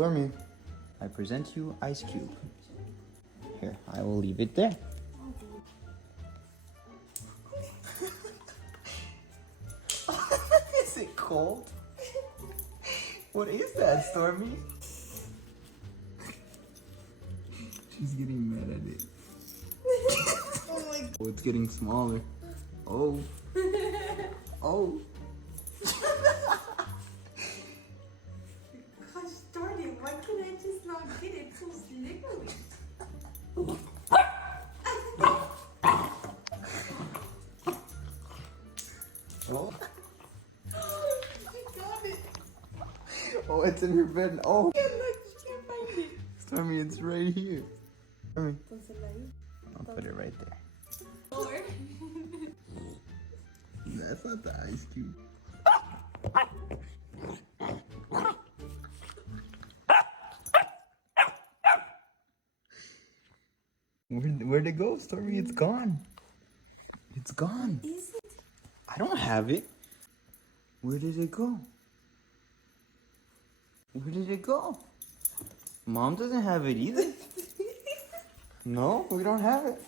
Stormy, I present you Ice Cube. Here, I will leave it there. Is it cold? What is that, Stormy? She's getting mad at it. Oh my god. Oh, it's getting smaller. Oh. Oh. Gosh darn it, why can't I just not get it? It's so slippery. Oh. She got it. Oh, it's in her bed. Oh. Yeah, look, she can't find it. Stormy, it's right here. Stormy, Entonces ahí. I'll put it right there. Or. That's not the Ice Cube. Where'd it go, Stormy? It's gone. It's gone. Is it? I don't have it. Where did it go? Where did it go? Mom doesn't have it either. No, we don't have it.